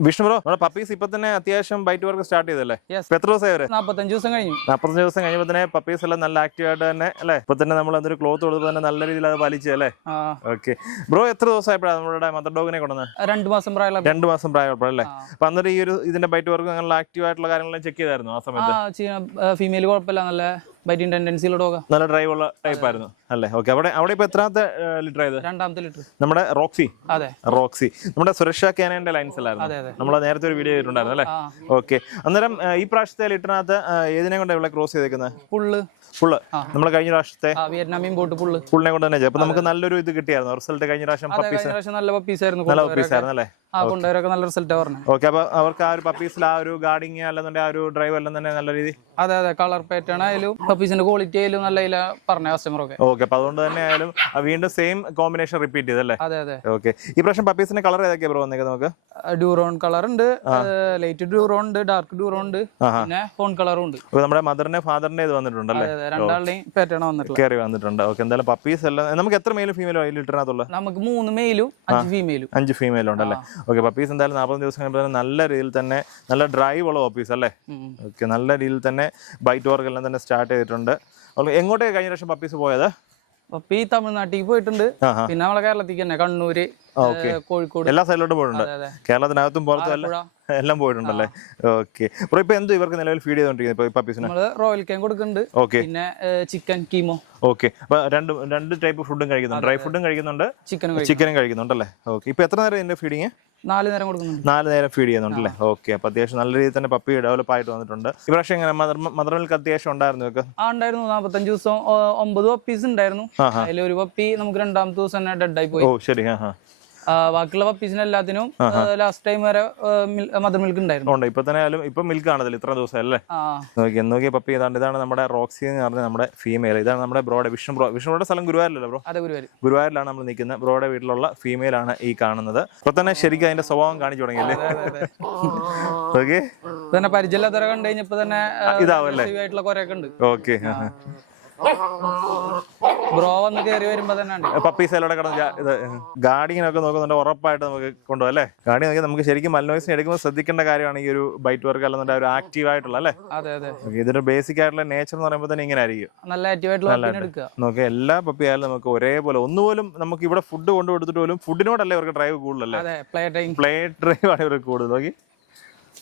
Vishnu bro നമ്മുടെ puppies ഇപ്പൊ തന്നെ അത്യാവശ്യം ബൈറ്റ് വർക്ക് സ്റ്റാർട്ട് ചെയ്തല്ലേ എത്ര ദിവസമായി വരെ നാപ്പത്തഞ്ച് ദിവസം കഴിഞ്ഞു. നാൽപ്പത്തഞ്ച് ദിവസം കഴിഞ്ഞപ്പോ തന്നെ പപ്പീസ് എല്ലാം നല്ല ആക്റ്റീവ് ആയിട്ട് തന്നെ അല്ലെ? ഇപ്പൊ തന്നെ നമ്മൾ അതൊരു ക്ലോത്ത് കൊടുത്തപ്പോ തന്നെ നല്ല രീതിയിൽ അത് വലിച്ചു അല്ലേ? ഓക്കെ ബ്രോ എത്ര ദിവസമായപ്പോഴാണ് നമ്മുടെ മദർ ഡോഗിനെ കൊണ്ടുവന്നത്? രണ്ടു മാസം പ്രായമുള്ള രണ്ട് മാസം അല്ലേ അപ്പൊ അന്നേരം ഈ ഒരു ഇതിന്റെ ബൈറ്റ് വർക്ക് നല്ല ആക്റ്റീവ് ആയിട്ടുള്ള കാര്യങ്ങളെല്ലാം ചെക്ക് ചെയ്തായിരുന്നു ആ ആ സമയത്ത് ഫീമെയിൽ കുഴപ്പമില്ല നല്ല ബൈറ്റിംഗ് ടെൻഡൻസിയിലൂടെ നല്ല ഡ്രൈവ് ഉള്ള ടൈപ്പ് ആയിരുന്നു. അല്ലേ? ഓക്കെ അവിടെ അവിടെ ഇപ്പൊ എത്രാമത്തെ ലിറ്റർ ആയത്? രണ്ടാമത്തെ ലിറ്റർ. നമ്മുടെ റോക്സി? അതെ. റോക്സി. നമ്മുടെ സുരക്ഷാ കേനന്റെ ലൈൻസ് അല്ലായിരുന്നു നമ്മൾ നേരത്തെ ഒരു വീഡിയോ ചെയ്തിട്ടുണ്ടായിരുന്നു അല്ലേ? ഓക്കെ അന്നേരം ഈ പ്രാവശ്യത്തെ ലിറ്ററിനകത്ത് ഏതിനെ കൊണ്ട് ഇവിടെ ക്രോസ് ചെയ്തേക്കുന്നത് ഫുള്ള് ഫുള്ള്. നമ്മൾ കഴിഞ്ഞ പ്രാവശ്യത്തെ വിയറ്റ്നാമിയും ബോട്ട് ഫുള്ള് ഫുള്ളിനെ കൊണ്ട് തന്നെ അപ്പൊ നമുക്ക് നല്ലൊരു ഇത് കിട്ടിയായിരുന്നു. റിസൾട്ട് കഴിഞ്ഞ പ്രാവശ്യം പപ്പീസ് നല്ല പപ്പീസ് ആയിരുന്നു നല്ല. പപ്പീസ് ആയിരുന്നു അല്ലേ ആ കൊണ്ടുവരൊക്കെ നല്ല റിസൾട്ട് പറഞ്ഞു ഓക്കെ അപ്പൊ അവർക്ക് ആ ഒരു പപ്പീസിൽ ആ ഒരു ഗാർഡിങ് അല്ലെന്നുണ്ടെങ്കിൽ ആ ഒരു ഡ്രൈവ് എല്ലാം തന്നെ നല്ല രീതി? അതെ അതെ കളർ പാറ്റേൺ ആയാലും പപ്പീസിന്റെ ക്വാളിറ്റി ആയാലും നല്ല ഇതില പറഞ്ഞ കസ്റ്റമറൊക്കെ ഓക്കെ അപ്പൊ അതുകൊണ്ട് തന്നെ ആയാലും വീണ്ടും സെയിം കോമ്പിനേഷൻ റിപ്പീറ്റ് ചെയ്തല്ലേ? അതെ അതെ. ഓക്കെ ഈ പ്രാവശ്യം പപ്പീസിന്റെ കളർ ഏതൊക്കെയാ ബ്രോ വന്നേക്കുന്നത് നമുക്ക്? ഡ്യൂറോൺ കളർ ഉണ്ട് ലൈറ്റ് ഡ്യൂറോൺ ഉണ്ട് ഡാർക്ക് ഡ്യൂറോൺ ഉണ്ട് പിന്നെ ഫോൺ കളറും ഉണ്ട്. നമ്മുടെ മദറിന്റെ ഫാദറിന്റെ ഇത് വന്നിട്ടുണ്ട് അല്ലേ രണ്ടാളുടെയും പാറ്റേൺ വന്നിട്ടുണ്ട് കയറി വന്നിട്ടുണ്ട്. ഓക്കെ എന്തായാലും പപ്പീസ് എല്ലാം നമുക്ക് എത്ര മെയിലും ഫീമെയിലും ഈ ലിറ്ററിനകത്തുള്ള നമുക്ക് മൂന്ന് മെയിലും അഞ്ച് ഫീമെയിലും അഞ്ച് ഫീമെയിൽ ഉണ്ടല്ലേ? ഓക്കെ പപ്പീസ് എന്തായാലും നാൽപ്പത് ദിവസം കഴിയുമ്പോൾ തന്നെ നല്ല രീതിയിൽ തന്നെ നല്ല ഡ്രൈവ് ഉള്ള പപ്പീസ് അല്ലേ? ഓക്കെ നല്ല രീതിയിൽ തന്നെ ബൈറ്റ് വർക്ക് എല്ലാം തന്നെ സ്റ്റാർട്ട് ചെയ്തിട്ടുണ്ട്. എങ്ങോട്ടേ എങ്ങോട്ടേക്ക് കഴിഞ്ഞ പ്രാവശ്യം പപ്പീസ് പോയത്? പപ്പി തമിഴ്നാട്ടിൽ പോയിട്ടുണ്ട്. പിന്നെ നമ്മളെ കേരളത്തിലേക്ക് തന്നെ കണ്ണൂര് കോഴിക്കോട്. എല്ലാ സൈഡിലോട്ടും പോയിട്ടുണ്ട്. കേരളത്തിനകത്തും പുറത്തും എല്ലാം പോയിട്ടുണ്ടല്ലേ? ഓക്കെ. അപ്പോൾ ഇപ്പൊ എന്ത് ഇവർക്ക് നിലവിൽ ഫീഡ് ചെയ്തോണ്ടിരിക്കുന്നത് പപ്പീസിന്? നമ്മൾ റോയൽ കേൻ കൊടുക്കുന്നുണ്ട്. ഓക്കെ. പിന്നെ ചിക്കൻ കീമോ ഓക്കെ. അപ്പൊ രണ്ട് രണ്ട് ടൈപ്പ് ഫുഡും കഴിക്കുന്നുണ്ട്. ഡ്രൈ ഫുഡും കഴിക്കുന്നുണ്ട്. ചിക്കൻ ചിക്കനും കഴിക്കുന്നുണ്ടല്ലേ? ഓക്കെ. ഇപ്പൊ എത്ര നേരം ഇതിന്റെ ഫീഡിങ് നാല് നേരം കൊടുക്കുന്നുണ്ട്. നാല് നേരം ഫീഡ് ചെയ്യുന്നുണ്ടല്ലേ? ഓക്കെ അപ്പൊ അത്യാവശ്യം നല്ല രീതിയിൽ തന്നെ പപ്പി ഡെവലപ്പ് ആയിട്ട് വന്നിട്ടുണ്ട്. ഈ പ്രാവശ്യം എങ്ങനെ? മദർ മദർ മിൽക്ക് അത്യാവശ്യം ഉണ്ടായിരുന്നു ഇവർക്ക് ആ ഉണ്ടായിരുന്നു. നാപ്പത്തഞ്ച് ദിവസം ഒമ്പത് പപ്പീസ് ഉണ്ടായിരുന്നു. അതിൽ ഒരു പപ്പി നമുക്ക് രണ്ടാമത്തെ ദിവസം തന്നെ ഡെഡ് ആയി പോയി. ഓ ശരി. ആ, ബാക്കിയുള്ള പപ്പീസിന് എല്ലാത്തിനും ലാസ്റ്റ് ടൈം വരെ മദർ മിൽക്ക് ഉണ്ടായിരുന്നു. ഉണ്ട്. ഇപ്പൊ തന്നെ ആയാലും ഇപ്പൊ മിൽക്ക് ആണല്ലോ ഇത്ര ദിവസം അല്ലേ? നോക്കി നോക്കി നോക്കിയ പപ്പി ഇതാണ് ഇതാണ് നമ്മുടെ റോക്സി എന്ന് പറഞ്ഞ നമ്മുടെ ഫീമെയിൽ ഇതാണ് നമ്മുടെ ബ്രോഡ് വിഷ്ണു ബ്രോ വിഷ്ണുടെ സ്ഥലം ഗുരുവായൂരല്ലോ ബ്രോ അതെ ഗുരുവായൂർ ഗുരുവായൂരിലാണ് നമ്മൾ നിൽക്കുന്നത് ബ്രോയുടെ വീട്ടിലുള്ള ഫീമെയിൽ ആണ് ഈ കാണുന്നത്. ഇപ്പൊ തന്നെ ശരിക്കും അതിന്റെ സ്വഭാവം കാണിച്ചു തുടങ്ങിയല്ലേ ഓക്കെ തന്നെ പരിചയമില്ലാത്തവരെ കണ്ടു കഴിഞ്ഞപ്പോ തന്നെ ഇതാവല്ലേ? ഓക്കെ. ബ്രോ വന്ന് കയറി വരുമ്പോ തന്നെ ഉണ്ട് പപ്പീസ് എല്ലാം കിടന്ന് ജാ- ഇത് ഗാർഡിങ്ങിനൊക്കെ നോക്കുന്നുണ്ട്. ഉറപ്പായിട്ട് നമുക്ക് കൊണ്ടുപോകാം അല്ലേ? ഗാർഡി നോക്കി നമുക്ക് ശരിക്കും മൽനോയ്സിന് എടുക്കുമ്പോൾ ശ്രദ്ധിക്കേണ്ട കാര്യമാണ് ഈ ഒരു ബൈറ്റ് വർക്ക് അല്ലെന്നുണ്ട് ഒരു ആക്റ്റീവ് ആയിട്ടുള്ള അല്ലേ? അതെ അതെ. ഇതിന്റെ ഇതൊരു ബേസിക് ആയിട്ടുള്ള നേച്ചർ എന്ന് പറയുമ്പോൾ തന്നെ ഇങ്ങനെ ആയിരിക്കും. നല്ല ആക്റ്റീവ് ആയിട്ടുള്ള നോക്കി എല്ലാ പപ്പി ആയാലും നമുക്ക് ഒരേപോലെ ഒന്നുപോലും നമുക്ക് ഇവിടെ ഫുഡ് കൊണ്ടു കൊടുത്തിട്ട് പോലും ഫുഡിനോടല്ലേ ഇവർക്ക് ഡ്രൈവ് കൂടുതലല്ലേ? പ്ലേ ഡ്രൈവ് ആണ് ഇവർക്ക് കൂടുതൽ. നോക്കി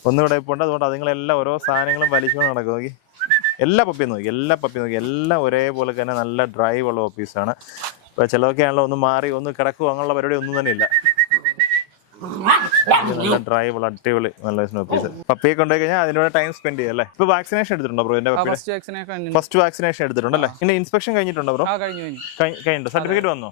ഒന്നുകൂടെ ഇപ്പോൾ ഉണ്ട്. അതുകൊണ്ട് അതുങ്ങളെല്ലാം ഓരോ സാധനങ്ങളും വലിച്ചുകൊണ്ട് നടക്കും. നോക്കി എല്ലാ പപ്പിയും നോക്കി എല്ലാ പപ്പിയും നോക്കി എല്ലാം ഒരേപോലെ തന്നെ നല്ല ഡ്രൈവ് ഉള്ള പപ്പീസാണ് ഇപ്പോൾ ചിലതൊക്കെ ആണല്ലോ ഒന്ന് മാറി ഒന്ന് കിടക്കുക അങ്ങനെയുള്ള പരിപാടി ഒന്നും തന്നെ ഇല്ല. നല്ല ഡ്രൈവ് ഉള്ള അടിപൊളി നല്ല പപ്പീസ് പപ്പിയെ കൊണ്ടുപോയി കഴിഞ്ഞാൽ അതിനോട് ടൈം സ്പെൻഡ് ചെയ്യാം അല്ലേ? ഇപ്പൊ വാക്സിനേഷൻ എടുത്തിട്ടുണ്ടോ ബ്രോ എന്റെ പപ്പിയുടെ ഫസ്റ്റ് വാക്സിനേഷൻ എടുത്തിട്ടുണ്ടല്ലേ? ഇനി ഇൻസ്പെക്ഷൻ കഴിഞ്ഞിട്ടുണ്ടോ ബ്രോ കഴിഞ്ഞു കഴിഞ്ഞു. സർട്ടിഫിക്കറ്റ് വന്നോ?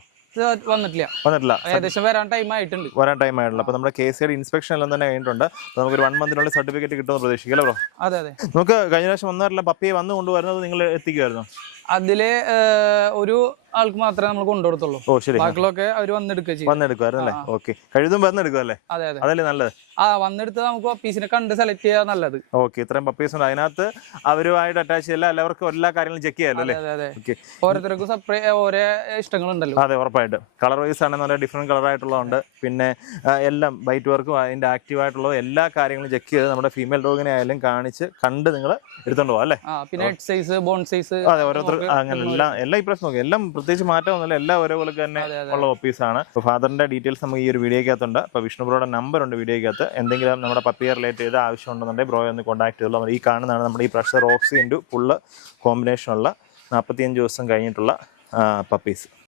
വന്നിട്ടില്ല. വന്നിട്ടില്ല. ഏകദേശം വരാൻ ടൈം ആയിട്ടുണ്ട്. വരാൻ ടൈം ആയിട്ടുള്ള അപ്പോൾ നമ്മുടെ കെ സിയുടെ ഇൻസ്പെക്ഷൻ എല്ലാം തന്നെ കഴിഞ്ഞിട്ടുണ്ട്. അപ്പോൾ നമുക്കൊരു വൺ മന്തിനുള്ളിൽ സർട്ടിഫിക്കറ്റ് കിട്ടുമെന്ന് പ്രതീക്ഷിക്കല്ലോ ബ്രോ അതെ അതെ. നമുക്ക് കഴിഞ്ഞ പ്രാവശ്യം വന്നവരെല്ലാം പപ്പിയെ വന്നു കൊണ്ടുവരുന്നത് നിങ്ങൾ എത്തിക്കുമായിരുന്നു അതിൽ ഒരു ആൾക്ക് മാത്രമേ നമ്മൾ കൊണ്ടുകൊടുത്തുള്ളൂ. ഓ ശരി. ബാക്കിലൊക്കെ അവർ വന്നെടുക്കുക ചെയ്യും. ഓക്കെ. അതെ അതെ. അതല്ലേ നല്ലത്? ആ വന്നെടുത്ത് നമുക്ക് പപ്പീസിനെ കണ്ട് സെലക്ട് ചെയ്യാൻ നല്ലത്. ഓക്കെ ഇത്രയും പപ്പീസ് ഉണ്ട്. അതിനകത്ത് അവരുമായിട്ട് അറ്റാച്ച് ചെയ്യല്ല എല്ലാവർക്കും എല്ലാ കാര്യങ്ങളും ചെക്ക് ചെയ്യാമല്ലോ അല്ലേ? അതെ ഓരോരുത്തർക്കും സെപ്പറേറ്റ് ഓരോ ഇഷ്ടങ്ങളുണ്ടല്ലോ. അതെ ഉറപ്പായിട്ട്. കളർ വൈസ് ആണെന്ന് ഡിഫറെന്റ് കളർ ആയിട്ടുള്ളതുണ്ട്. പിന്നെ എല്ലാം ബൈറ്റ് വർക്കും അതിന്റെ ആക്റ്റീവ് ആയിട്ടുള്ള എല്ലാ കാര്യങ്ങളും ചെക്ക് ചെയ്ത് നമ്മുടെ ഫീമെയിൽ ഡോഗിനെ ആയാലും കാണിച്ച് കണ്ട് നിങ്ങൾ എടുത്തോണ്ട് പോകാം അല്ലേ? പിന്നെ സൈസ് ബോൺ സൈസ് അതെ ഓരോരുത്തർ അങ്ങനെ എല്ലാം എല്ലാം ഈ പ്രശ്നം നോക്കി. എല്ലാം പ്രത്യേകിച്ച് മാറ്റമൊന്നുമില്ല. എല്ലാം ഒരേപോലെ തന്നെ ഉള്ള അതെ. ആണ്. അപ്പൊ അപ്പോൾ ഫാദറിന്റെ ഡീറ്റെയിൽസ് നമുക്ക് ഈ ഒരു വീഡിയോക്കകത്തുണ്ട് അപ്പോൾ വിഷ്ണു ബ്രോയുടെ നമ്പർ ഉണ്ട് വീഡിയോക്കകത്ത് എന്തെങ്കിലും നമ്മുടെ പപ്പിയെ റിലേറ്റ് ചെയ്ത് ആവശ്യം ഉണ്ടെന്നുണ്ടെങ്കിൽ ബ്രോയെ ഒന്ന് കോൺടാക്ട് ചെയ്തോളൂ. ഈ കാണുന്നതാണ് നമ്മുടെ ഈ പ്രഷർ ഓക്സി ഇന്റു ഫുള്ള് കോമ്പിനേഷനുള്ള നാൽപ്പത്തിയഞ്ച് ദിവസം കഴിഞ്ഞിട്ടുള്ള പപ്പീസ്